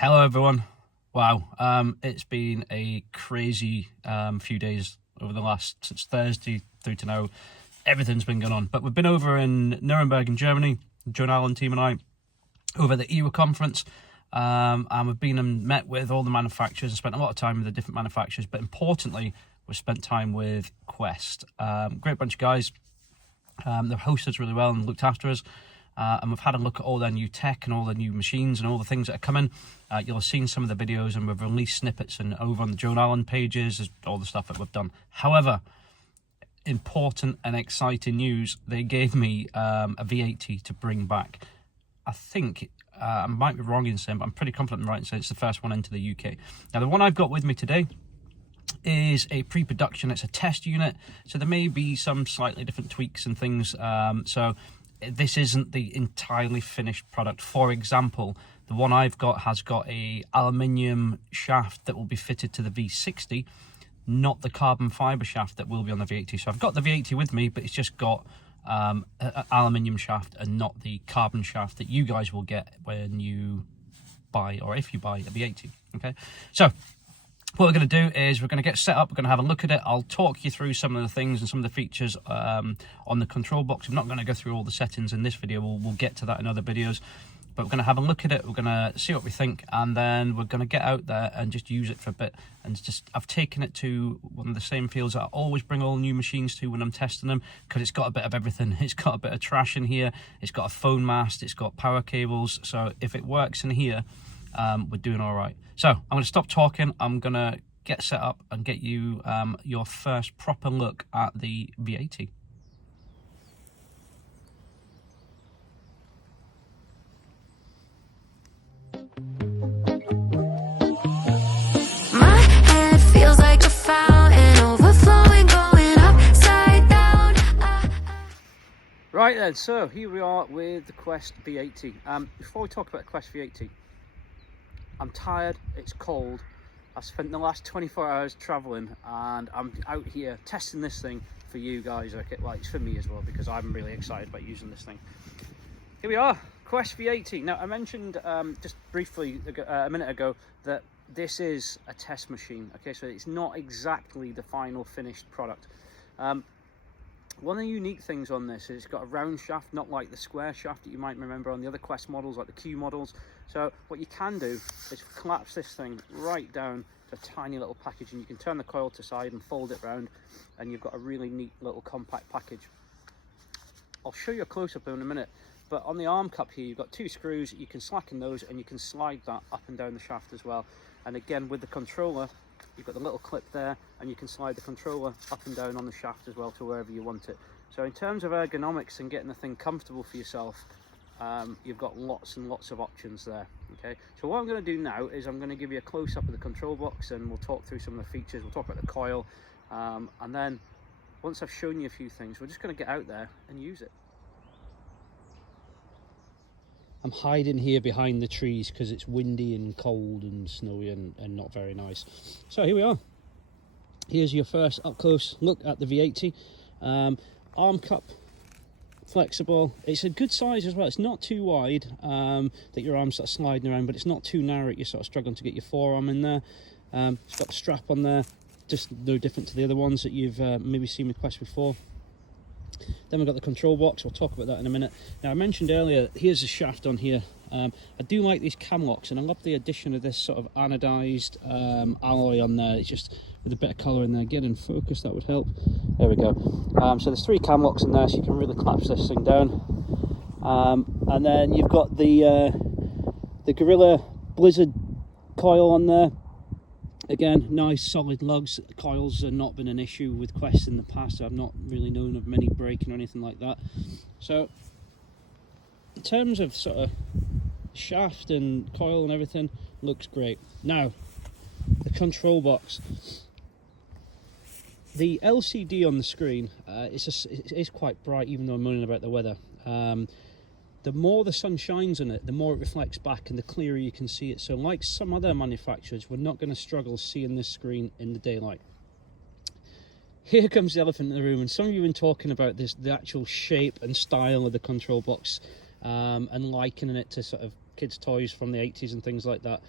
Hello everyone. Wow, it's been a crazy few days over the last, since Thursday through to now. Everything's been going on, but we've been over in Nuremberg in Germany, Joan Allen team and I, over at the EWA conference, and we've been and met with all the manufacturers and spent a lot of time with the different manufacturers, but importantly we've spent time with Quest. Great bunch of guys. They've hosted us really well and looked after us. And we've had a look at all their new tech and all the new machines and all the things that are coming. You'll have seen some of the videos, and we've released snippets and over on the Joan Allen pages, all the stuff that we've done. However, important and exciting news, they gave me a V80 to bring back. I think, I might be wrong in saying, but I'm pretty confident I'm right in saying it's the first one into the UK. Now, the one I've got with me today is a pre-production. It's a test unit, so there may be some slightly different tweaks and things. So this isn't the entirely finished product. For example, the one I've got has got a aluminium shaft that will be fitted to the V60, not the carbon fiber shaft that will be on the V80. So I've got the V80 with me, but it's just got an aluminium shaft and not the carbon shaft that you guys will get when you buy, or if you buy, a V80. Okay, so what we're going to do is we're going to get set up, we're going to have a look at it. I'll talk you through some of the things and some of the features on the control box. I'm not going to go through all the settings in this video, we'll get to that in other videos. But we're going to have a look at it, we're going to see what we think, and then we're going to get out there and just use it for a bit. And I've taken it to one of the same fields that I always bring all new machines to when I'm testing them, because it's got a bit of everything. It's got a bit of trash in here, it's got a phone mast, it's got power cables, so if it works in here, we're doing all right. So I'm going to stop talking, I'm going to get set up and get you your first proper look at the V80. My head feels like a fountain, overflowing, going upside down. Right then, so here we are with the Quest V80. Before we talk about the Quest V80, I'm tired, it's cold. I've spent the last 24 hours traveling, and I'm out here testing this thing for you guys. Okay, well, it's for me as well, because I'm really excited about using this thing. Here we are, Quest V80. Now, I mentioned just briefly a minute ago that this is a test machine. Okay, so it's not exactly the final finished product. One of the unique things on this is it's got a round shaft, not like the square shaft that you might remember on the other Quest models, like the Q models. So what you can do is collapse this thing right down to a tiny little package, and you can turn the coil to side and fold it round, and you've got a really neat little compact package. I'll show you a close-up in a minute, but on the arm cup here, you've got two screws. You can slacken those, and you can slide that up and down the shaft as well. And again, with the controller, you've got the little clip there, and you can slide the controller up and down on the shaft as well to wherever you want it. So in terms of ergonomics and getting the thing comfortable for yourself, you've got lots and lots of options there. Okay, so what I'm going to do now is I'm going to give you a close-up of the control box, and we'll talk through some of the features, we'll talk about the coil, and then once I've shown you a few things, we're just going to get out there and use it. I'm hiding here behind the trees because it's windy and cold and snowy and not very nice. So here we are. Here's your first up close look at the V80. Arm cup, flexible. It's a good size as well. It's not too wide that your arm's sort of sliding around, but it's not too narrow you're sort of struggling to get your forearm in there. It's got a strap on there, just no different to the other ones that you've maybe seen with Quest before. Then we've got the control box, we'll talk about that in a minute. Now, I mentioned earlier, here's the shaft on here. I do like these cam locks, and I love the addition of this sort of anodized alloy on there. It's just with a bit of colour in there. Get in focus, that would help. There we go. So there's three cam locks in there, so you can really collapse this thing down. And then you've got the Gorilla Blizzard coil on there. Again, nice solid lugs. Coils have not been an issue with Quest in the past. I've not really known of many breaking or anything like that. So in terms of sort of shaft and coil and everything, looks great. Now, the control box. The LCD on the screen is quite bright, even though I'm moaning about the weather. The more the sun shines on it, the more it reflects back and the clearer you can see it. So like some other manufacturers, we're not going to struggle seeing this screen in the daylight. Here comes the elephant in the room, and some of you have been talking about this, the actual shape and style of the control box, and likening it to sort of kids' toys from the 80s and things like that.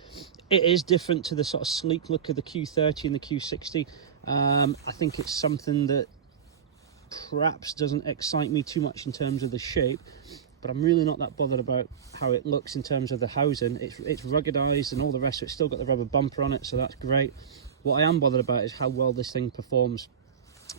It is different to the sort of sleek look of the Q30 and the Q60. I think it's something that perhaps doesn't excite me too much in terms of the shape, but I'm really not that bothered about how it looks in terms of the housing. It's ruggedized and all the rest of it. It's still got the rubber bumper on it, so that's great. What I am bothered about is how well this thing performs.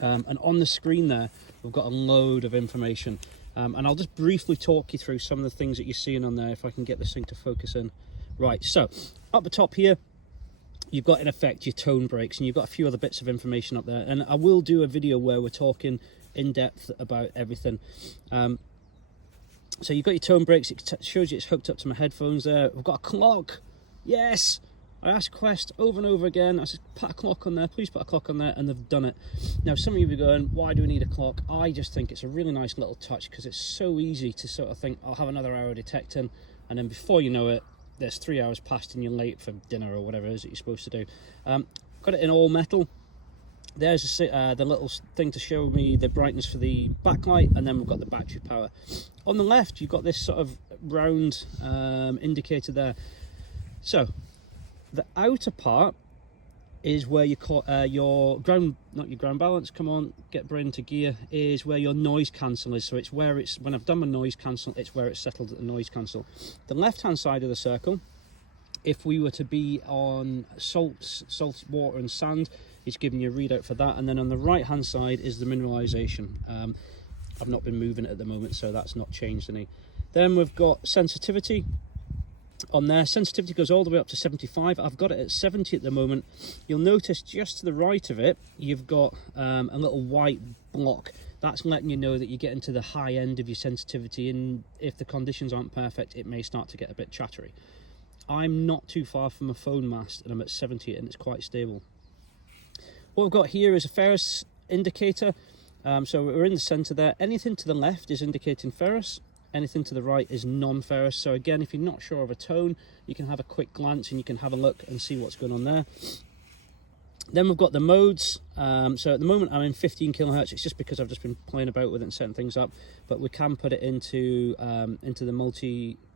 And on the screen there, we've got a load of information. And I'll just briefly talk you through some of the things that you're seeing on there, if I can get this thing to focus in. Right, so up the top here, you've got in effect your tone brakes, and you've got a few other bits of information up there. And I will do a video where we're talking in depth about everything. So you've got your tone brakes. It shows you it's hooked up to my headphones there. We've got a clock. Yes! I asked Quest over and over again. I said, put a clock on there, please put a clock on there, and they've done it. Now, some of you will be going, why do we need a clock? I just think it's a really nice little touch, because it's so easy to sort of think, I'll have another hour detecting, and then before you know it, there's 3 hours past and you're late for dinner or whatever it is that you're supposed to do. Got it in all metal. There's the little thing to show me the brightness for the backlight, and then we've got the battery power. On the left, you've got this sort of round indicator there. So the outer part is where your ground, not your ground balance, come on, get brain into gear, is where your noise cancel is. So it's where it's, when I've done my noise cancel, it's where it's settled at the noise cancel. The left hand side of the circle, if we were to be on salt water and sand, it's giving you a readout for that. And then on the right hand side is the mineralization. I've not been moving it at the moment, so that's not changed any. Then we've got sensitivity on there. Sensitivity goes all the way up to 75. I've got it at 70 at the moment. You'll notice just to the right of it, you've got a little white block. That's letting you know that you're getting to the high end of your sensitivity, and if the conditions aren't perfect, it may start to get a bit chattery. I'm not too far from a phone mast, and I'm at 70, and it's quite stable. What we've got here is a ferrous indicator. So we're in the center there. Anything to the left is indicating ferrous. Anything to the right is non-ferrous. So again, if you're not sure of a tone, you can have a quick glance and you can have a look and see what's going on there. Then we've got the modes. So at the moment I'm in 15 kilohertz. It's just because I've just been playing about with it and setting things up. But we can put it into the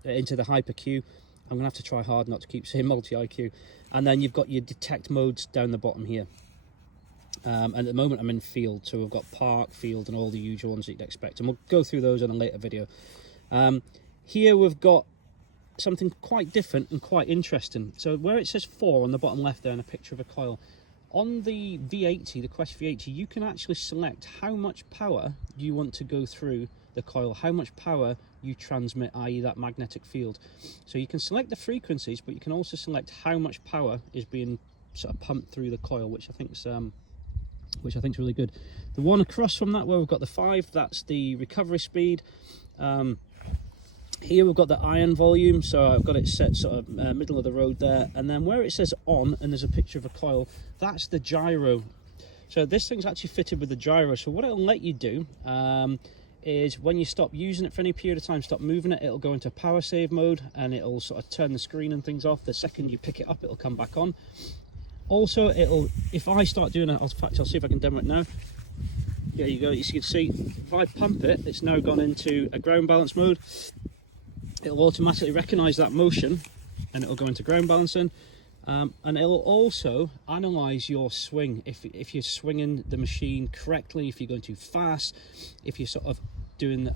HyperQ. I'm gonna have to try hard not to keep saying multi-IQ. And then you've got your detect modes down the bottom here. And at the moment I'm in field, so we've got park, field, and all the usual ones that you'd expect, and we'll go through those in a later video. Here we've got something quite different and quite interesting. So where it says 4 on the bottom left there and a picture of a coil, on the V80, the Quest V80, you can actually select how much power you want to go through the coil, how much power you transmit, i.e. that magnetic field. So you can select the frequencies, but you can also select how much power is being sort of pumped through the coil, which I think is really good. The one across from that, where we've got the 5, that's the recovery speed. Here we've got the iron volume, so I've got it set sort of middle of the road there. And then where it says on and there's a picture of a coil, that's the gyro. So this thing's actually fitted with the gyro. So what it'll let you do is when you stop using it for any period of time, stop moving it, it'll go into power save mode, and it'll sort of turn the screen and things off. The second you pick it up, it'll come back on. Also, it'll, if I start doing it, in fact, I'll see if I can demo it now. There you go, as you can see, if I pump it, it's now gone into a ground balance mode. It'll automatically recognise that motion, and it'll go into ground balancing. And it'll also analyse your swing, if you're swinging the machine correctly, if you're going too fast, if you're sort of doing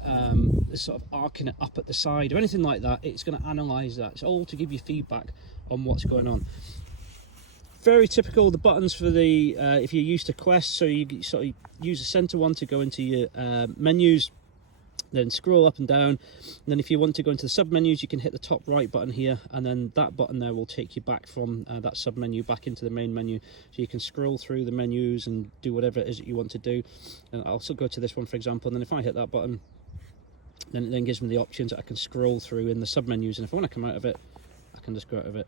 sort of arcing it up at the side or anything like that. It's going to analyse that. It's all to give you feedback on what's going on. Very typical, the buttons for the if you're used to Quest, so you sort of use the center one to go into your menus, then scroll up and down, and then if you want to go into the sub menus, you can hit the top right button here, and then that button there will take you back from that sub menu back into the main menu, so you can scroll through the menus and do whatever it is that you want to do. And I'll also go to this one, for example, and then if I hit that button, then it then gives me the options that I can scroll through in the sub menus, and if I want to come out of it, I can just go out of it.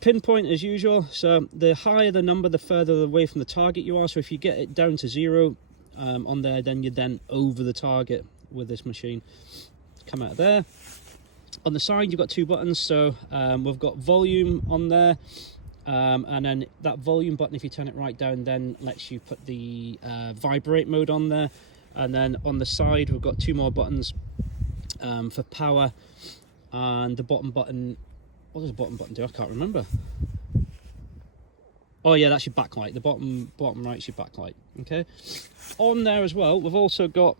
Pinpoint as usual, so the higher the number, the further away from the target you are. So if you get it down to 0 on there, then you're then over the target with this machine. Come out of there. On the side, you've got 2 buttons, so we've got volume on there, and then that volume button, if you turn it right down, then lets you put the vibrate mode on there. And then on the side, we've got 2 more buttons for power. and the bottom button, what does the bottom button do? I can't remember. Oh yeah, that's your backlight. The bottom right is your backlight. Okay. On there as well, we've also got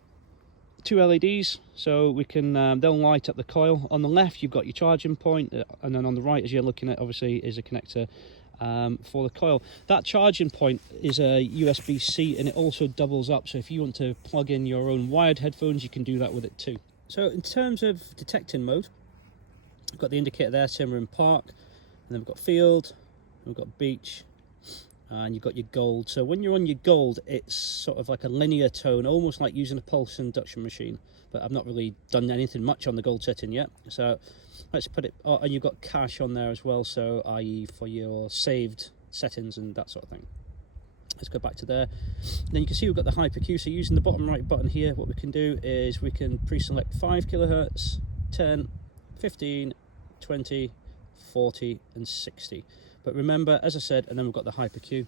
two LEDs, so we can they'll light up the coil. On the left, you've got your charging point, and then on the right, as you're looking at, obviously, is a connector for the coil. That charging point is a USB-C, and it also doubles up. So if you want to plug in your own wired headphones, you can do that with it too. So in terms of detecting mode, we've got the indicator there, timber and park, and then we've got field, we've got beach, and you've got your gold. So when you're on your gold, it's sort of like a linear tone, almost like using a pulse induction machine, but I've not really done anything much on the gold setting yet. So let's put it, oh, and you've got cache on there as well, so i.e. for your saved settings and that sort of thing. Let's go back to there. Then you can see we've got the HyperQ. So using the bottom right button here, what we can do is we can pre-select 5 kilohertz, 10, 15, 20, 40 and 60. But remember, as I said, and then we've got the HyperQ.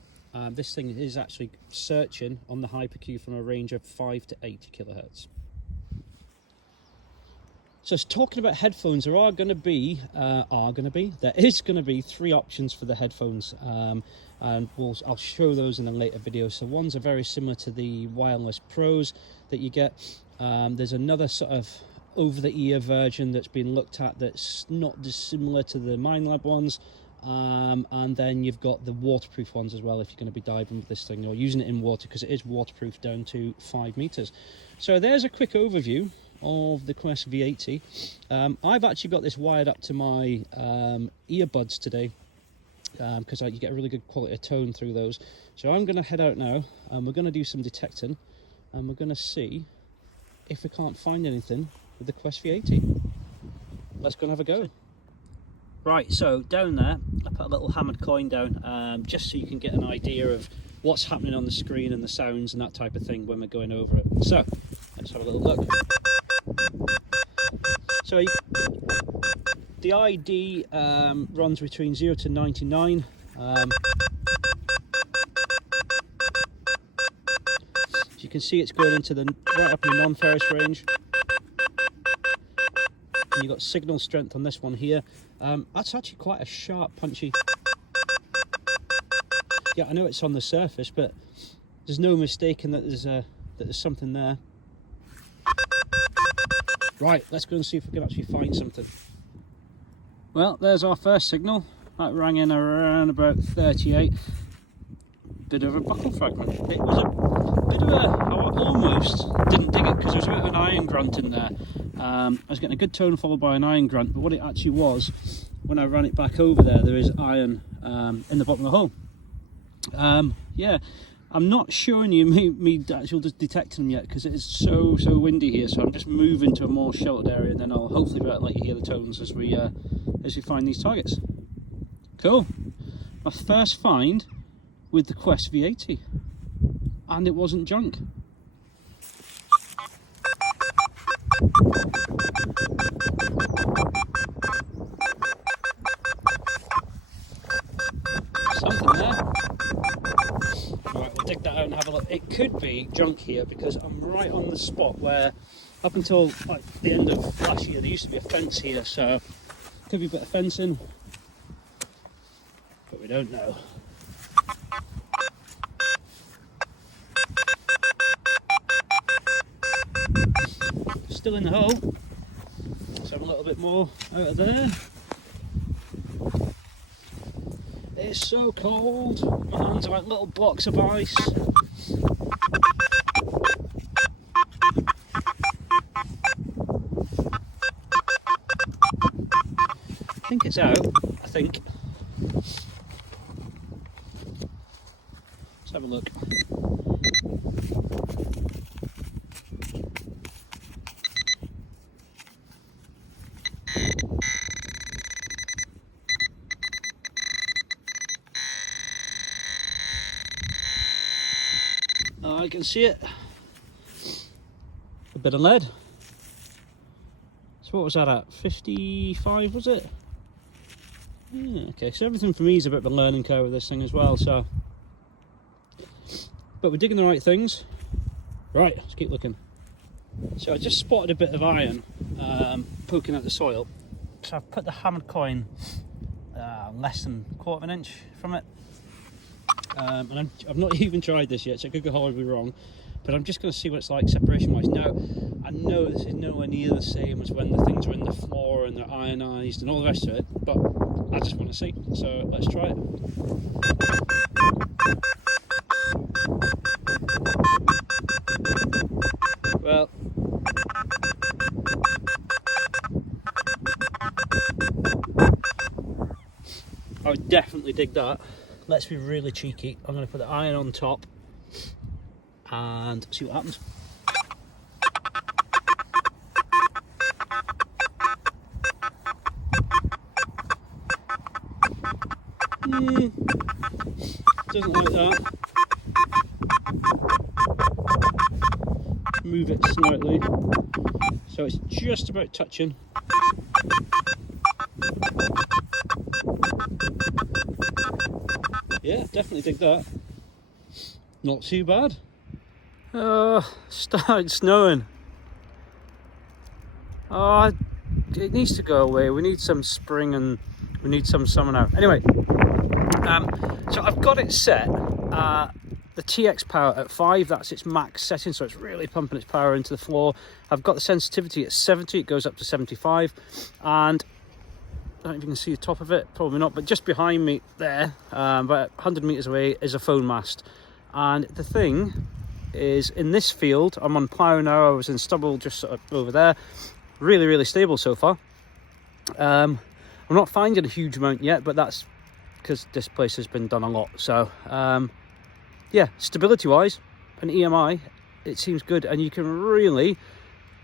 This thing is actually searching on the HyperQ from a range of 5 to 80 kilohertz. So talking about headphones, there is going to be 3 options for the headphones, and I'll show those in a later video. So ones are very similar to the wireless pros that you get. There's another sort of over-the-ear version that's been looked at that's not dissimilar to the Mindlab ones. And then you've got the waterproof ones as well if you're going to be diving with this thing or using it in water, because it is waterproof down to 5 meters. So there's a quick overview of the Quest V80. I've actually got this wired up to my earbuds today, because you get a really good quality of tone through those. So I'm going to head out now, and we're going to do some detecting, and we're going to see if we can't find anything with the Quest V80. Let's go and have a go. Right, so down there, I put a little hammered coin down, just so you can get an idea of what's happening on the screen and the sounds and that type of thing when we're going over it. So, let's have a little look. So, the ID runs between 0 to 99. As you can see, it's going into the right up in the non-ferrous range. And you've got signal strength on this one here. That's actually quite a sharp, punchy. Yeah, I know it's on the surface, but there's no mistaking that there's something there. Right, let's go and see if we can actually find something. Well, there's our first signal. That rang in around about 38. Bit of a buckle fragment. It was a bit of a, I almost didn't dig it because there was a bit of an iron grunt in there. I was getting a good tone followed by an iron grunt, but what it actually was, when I ran it back over there is iron in the bottom of the hole. Yeah, I'm not showing you me actually just detecting them yet because it is so windy here, so I'm just moving to a more sheltered area, and then I'll hopefully be able to let you hear the tones as we find these targets. Cool. My first find with the Quest V80, and it wasn't junk. Something there. Right, we'll dig that out and have a look. It could be junk here because I'm right on the spot where, up until like the end of last year, there used to be a fence here, so could be a bit of fencing, but we don't know. Still in the hole. Let's have a little bit more out of there. It's so cold. My hands are like little blocks of ice. I think it's out. I think. Let's have a look. I can see it. A bit of lead. So what was that at? 55 was it? Yeah, okay, so everything for me is a bit of a learning curve with this thing as well, so. But we're digging the right things. Right, let's keep looking. So I just spotted a bit of iron poking at the soil. So I've put the hammered coin less than a quarter of an inch from it. And I've not even tried this yet, so it could go horribly wrong. But I'm just going to see what it's like separation-wise. Now, I know this is nowhere near the same as when the things are in the floor and they're ionised and all the rest of it, but I just want to see. So let's try it. Well, I would definitely dig that. Let's be really cheeky. I'm going to put the iron on top and see what happens. Doesn't like that. Move it slightly so it's just about touching. Yeah, definitely dig that. Not too bad. Started snowing. Oh, it needs to go away. We need some spring and we need some summer now. Anyway, so I've got it set the TX power at 5, that's its max setting, so it's really pumping its power into the floor. I've got the sensitivity at 70, it goes up to 75, and I don't know if you can see the top of it, probably not, but just behind me there, about 100 meters away, is a phone mast. And the thing is, in this field, I'm on plough now, I was in stubble just sort of over there, really stable so far. I'm not finding a huge amount yet, but that's because this place has been done a lot. So yeah, stability wise and EMI, it seems good, and you can really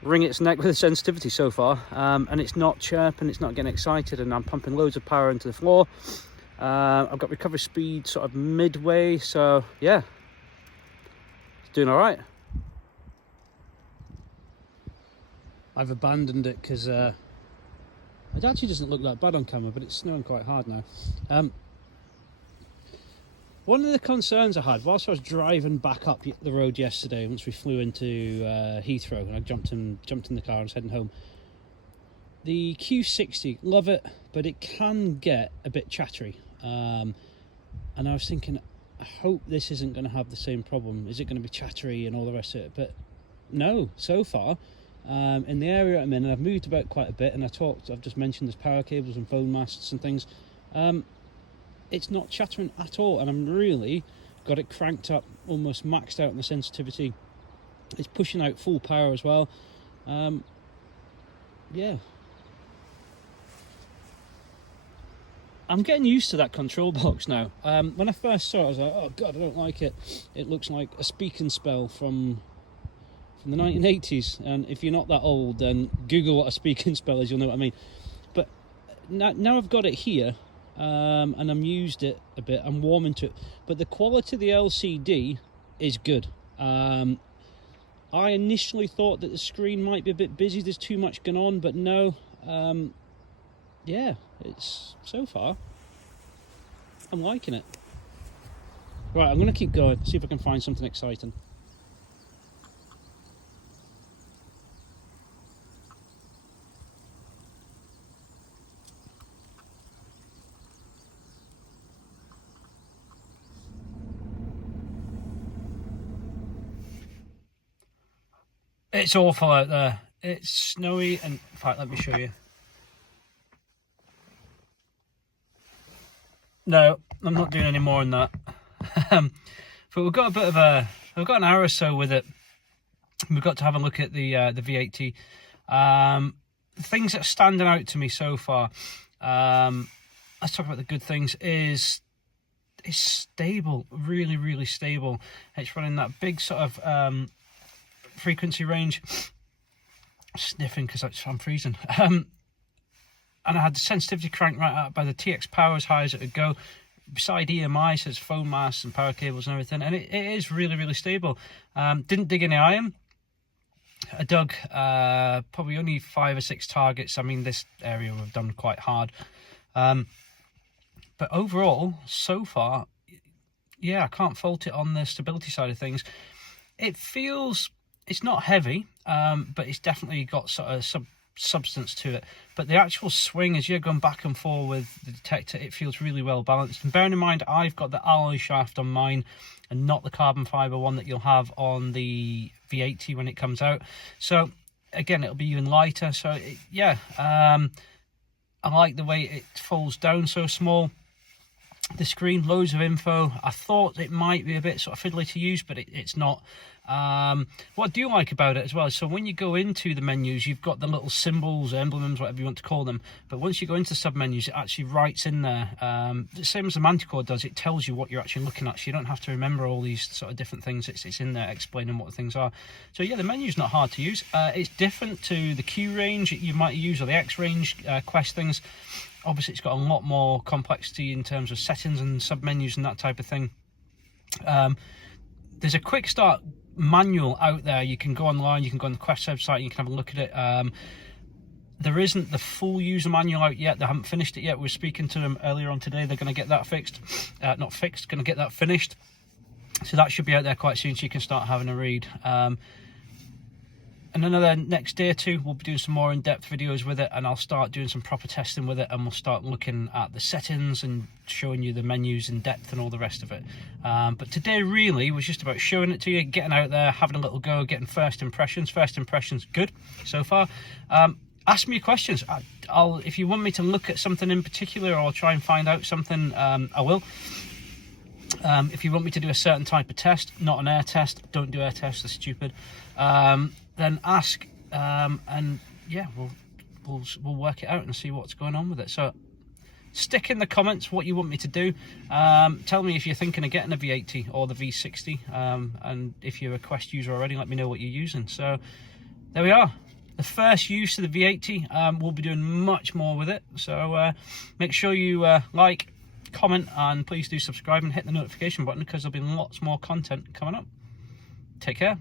wring its neck with the sensitivity so far, and it's not chirping, it's not getting excited, and I'm pumping loads of power into the floor. I've got recovery speed sort of midway, so yeah, it's doing all right. I've abandoned it because it actually doesn't look that bad on camera, but it's snowing quite hard now. One of the concerns I had whilst I was driving back up the road yesterday, once we flew into Heathrow, and I jumped in the car and was heading home. The Q60, love it, but it can get a bit chattery. And I was thinking, I hope this isn't going to have the same problem. Is it going to be chattery and all the rest of it? But no, so far, in the area I'm in, and I've moved about quite a bit, and I've just mentioned there's power cables and phone masts and things. It's not chattering at all, and I'm really got it cranked up, almost maxed out on the sensitivity. It's pushing out full power as well. Yeah, I'm getting used to that control box now. When I first saw it, I was like, oh god, I don't like it. It looks like a speak and spell from the 1980s, and if you're not that old, then Google what a speak and spell is, you'll know what I mean. But now I've got it here, and I'm used it a bit, I'm warm into it, but the quality of the LCD is good. I initially thought that the screen might be a bit busy, there's too much going on, but no. Yeah, it's so far I'm liking it. Right, I'm going to keep going, see if I can find something exciting. It's awful out there. It's snowy, and in fact, let me show you. No, I'm not doing any more than that. But we've got we've got an hour or so with it. We've got to have a look at the V80. The things that are standing out to me so far, let's talk about the good things, is it's stable, really stable. It's running that big sort of frequency range. Sniffing because I'm freezing. And I had the sensitivity cranked right up by the TX power as high as it would go. Beside EMI, so it's phone masts and power cables and everything, and it is really stable. Didn't dig any iron. I dug probably only 5 or 6 targets. I mean, this area we've done quite hard. But overall, so far, yeah, I can't fault it on the stability side of things. It feels, it's not heavy, but it's definitely got sort of substance to it, but the actual swing, as you're going back and forth with the detector, it feels really well balanced. And bearing in mind, I've got the alloy shaft on mine and not the carbon fiber one that you'll have on the V80 when it comes out, so again it'll be even lighter. So I like the way it folds down so small. The screen, loads of info. I thought it might be a bit sort of fiddly to use, but it's not. What I do like about it as well is, so when you go into the menus, you've got the little symbols, emblems, whatever you want to call them, but once you go into sub menus, it actually writes in there, the same as the Manticore does. It tells you what you're actually looking at, so you don't have to remember all these sort of different things. It's in there explaining what the things are. So yeah, the menu's not hard to use. It's different to the Q range that you might use, or the X range Quest things. Obviously it's got a lot more complexity in terms of settings and sub menus and that type of thing. There's a quick start manual out there. You can go online, you can go on the Quest website and you can have a look at it. There isn't the full user manual out yet. They haven't finished it yet. We were speaking to them earlier on today. They're going to get that fixed. Not fixed, going to get that finished. So that should be out there quite soon, so you can start having a read. And another next day or two, we'll be doing some more in-depth videos with it, and I'll start doing some proper testing with it, and we'll start looking at the settings and showing you the menus in depth and all the rest of it. But today really was just about showing it to you, getting out there, having a little go, getting first impressions. First impressions good so far. Ask me questions. If you want me to look at something in particular or try and find out something, I will. If you want me to do a certain type of test, not an air test, don't do air tests, they're stupid. Then ask, and yeah, we'll work it out and see what's going on with it. So stick in the comments what you want me to do. Tell me if you're thinking of getting a V80 or the V60, and if you're a Quest user already, let me know what you're using. So there we are, the first use of the V80. We'll be doing much more with it, so make sure you like, comment, and please do subscribe and hit the notification button, because there'll be lots more content coming up. Take care.